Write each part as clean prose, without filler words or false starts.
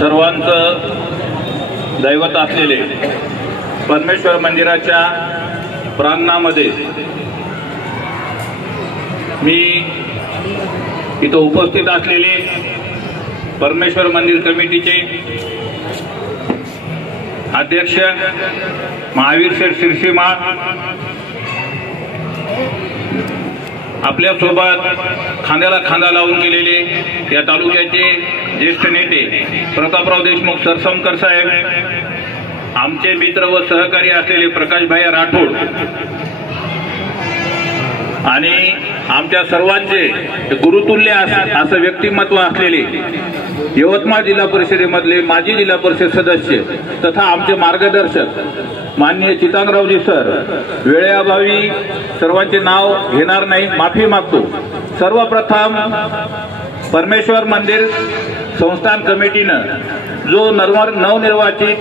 सर्वांचं दैवत असलेले परमेश्वर मंदिराच्या प्रांगणामध्ये मी इथं उपस्थित असलेले परमेश्वर मंदिर कमिटीचे अध्यक्ष महावीर शेठ शिरसीमाळ, आपल्यासोबत खांद्याला खांदा लावून गेलेले या तालुक्याचे ज्येष्ठ नेते प्रतापराव देशमुख सरसमकर साहेब, आमचे मित्र व सहकारी असलेले प्रकाशभाई राठोड आणि आमच्या सर्वांचे गुरुतुल्य असं व्यक्तिमत्व असलेले यवतमाळ जिल्हा परिषदेमधले माजी जिल्हा परिषद सदस्य तथा आमचे मार्गदर्शक माननीय चितांगरावजी सर, वेळेअभावी सर्वांचे नाव घेणार नाही, माफी मागतो। सर्वप्रथम परमेश्वर मंदिर संस्थान कमिटीनं जो नवनिर्वाचित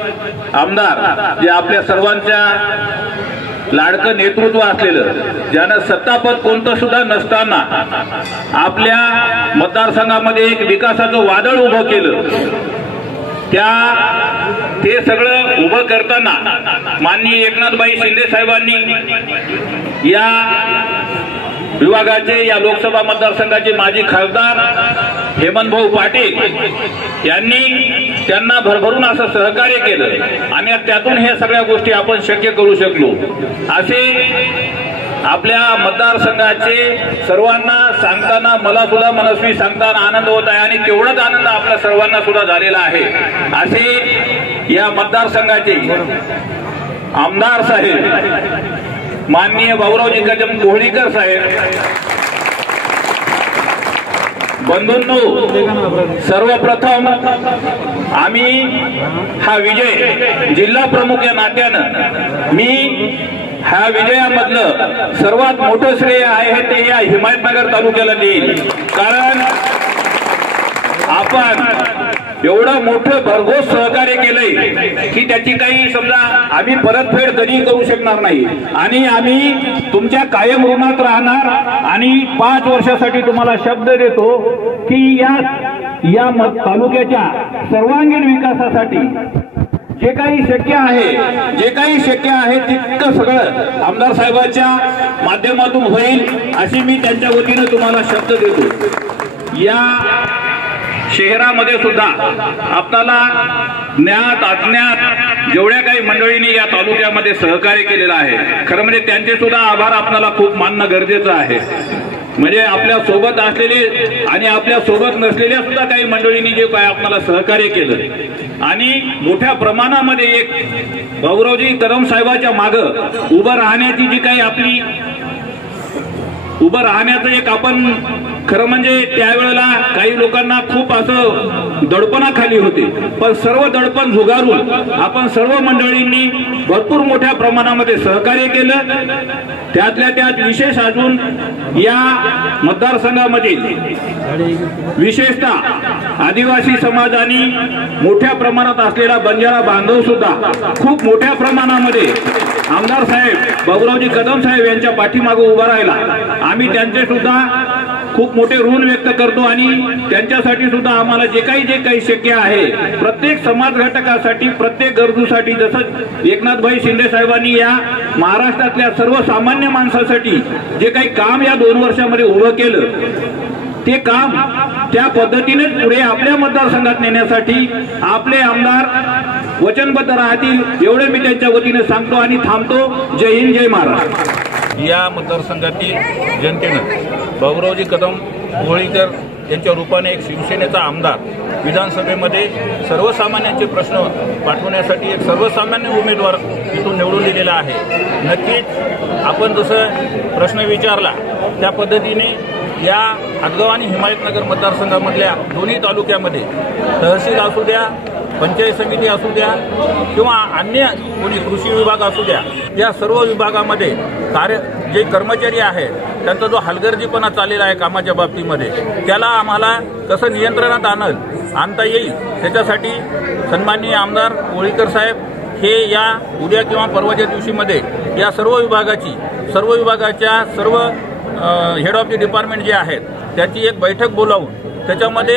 आमदार जे आपल्या सर्वांच्या लाडकं नेतृत्व असलेलं, ज्यानं सत्तापद कोणतं सुद्धा नसताना आपल्या मतदारसंघामध्ये एक विकासाचं वादळ उभं केलं, ते सगळं उभं करताना माननीय एकनाथभाई शिंदे साहेबांनी या विभागाचे, या लोकसभा मतदारसंघाचे माजी खासदार हेमंतभाऊ पाटील यांनी त्यांना भरभरून असं सहकार्य केलं आणि त्यातून हे सगळ्या गोष्टी आपण शक्य करू शकलो। असे आपल्या मतदारसंघाचे सर्वांना सांगताना मला सुद्धा मनस्वी सांगताना आनंद होत आहे आणि तेवढाच आनंद आपल्या सर्वांना सुद्धा झालेला आहे। असे या मतदारसंघाचे आमदार साहेब माननीय भाऊरावजी कदम कोहळीकर साहेब, बंधूंनो, सर्वप्रथम आम्ही हा विजय जिल्हा प्रमुख या नात्यानं मी ह्या विजयामधलं सर्वात मोठं श्रेय आहे ते या हिमायतनगर तालुक्याला देईल, कारण आपण एवढं मोठं भरघोस सहकार्य केलंय की त्याची काही समजा आम्ही परतफेड कधी करू शकणार नाही आणि आम्ही तुमच्या कायम ऋणात राहणार आणि 5 वर्षासाठी तुम्हाला शब्द देतो की या तालुक्याच्या सर्वांगीण विकासासाठी जे काही शक्य आहे तितकं सगळं आमदार साहेबांच्या माध्यमातून होईल अशी मी त्यांच्या वतीनं तुम्हाला शब्द देतो। या शहरामध्ये सुद्धा आपल्याला ज्ञात अज्ञात जेवढ्या काही मंडळींनी या तालुक्यामध्ये सहकार्य केलेलं आहे, खरं म्हणजे त्यांचे सुद्धा आभार आपल्याला खूप मानणं गरजेचं आहे। म्हणजे आपल्या सोबत असलेले आणि आपल्या सोबत नसलेल्या सुद्धा काही मंडळींनी जे काय आपल्याला सहकार्य केलं आणि मोठ्या प्रमाणामध्ये एक भाऊरावजी कदम साहेबांच्या मागं उभं राहण्याची जी काही आपली राहण्याचं एक आपण खरं म्हणजे त्यावेळेला काही लोकांना खूप असं दडपणाखाली होते, पण सर्व दडपण झुगारून आपण सर्व मंडळींनी भरपूर मोठ्या प्रमाणामध्ये सहकार्य केलं। त्यातल्या त्यात विशेष अजून या मतदारसंघामधील विशेषतः आदिवासी समाज आणि मोठ्या प्रमाणात असलेला बंजारा बांधव सुद्धा खूप मोठ्या प्रमाणामध्ये आमदार साहेब भाऊरावजी कदम साहेब यांच्या पाठीमागे उभा राहिला। आम्ही त्यांचे सुद्धा खूप मोठे ऋण व्यक्त करतो आणि त्यांच्यासाठी सुद्धा आम्हाला जे काही शक्य आहे प्रत्येक समाज घटकासाठी, प्रत्येक गरजूसाठी, जसं एकनाथभाई शिंदे साहेबांनी या महाराष्ट्रातल्या सर्वसामान्य माणसासाठी जे काही काम या 2 वर्षामध्ये उभं केलं ते काम त्या पद्धतीनेच पुढे आपल्या मतदारसंघात नेण्यासाठी आपले आमदार वचनबद्ध राहतील एवढे मी त्यांच्या वतीने सांगतो आणि थांबतो। जय हिंद, जय महाराष्ट्र। या मतदारसंघातील जनतेनं भाऊरावजी कदम कोहळीकर यांच्या रूपाने एक शिवसेनेचा आमदार विधानसभेमध्ये सर्वसामान्यांचे प्रश्न पाठवण्यासाठी एक सर्वसामान्य उमेदवार इथून निवडून दिलेला आहे। नक्कीच आपण जसं प्रश्न विचारला त्या पद्धतीने या आदगाव आणि हिमायतनगर मतदारसंघामधल्या दोन्ही तालुक्यामध्ये तहसील असू द्या, पंचायत समिती असू द्या किंवा अन्य कोणी कृषी विभाग असू द्या, या सर्व विभागामध्ये जे कर्मचारी आहेत त्यांचा जो हलगर्जीपणा चाललेला आहे कामाच्या बाबतीमध्ये त्याला आम्हाला कसं नियंत्रणात आणता येईल त्याच्यासाठी सन्माननीय आमदार कोहळीकर साहेब हे या उद्या किंवा परवाच्या दिवशीमध्ये या सर्व विभागाच्या हेड ऑफ द डिपार्टमेंट जे आहेत त्याची एक बैठक बोलावून त्याच्यामध्ये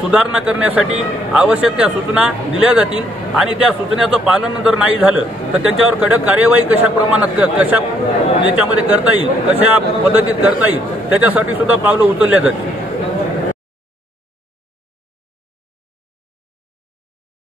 सुधारणा करण्यासाठी आवश्यक त्या सूचना दिल्या जातील आणि त्या सूचनेचं पालन जर नाही झालं तर त्यांच्यावर कडक कार्यवाही कशा प्रमाणात कशा याच्यामध्ये करता येईल, कशा पद्धतीत करता येईल त्याच्यासाठी सुद्धा पावलं उचलल्या जातील.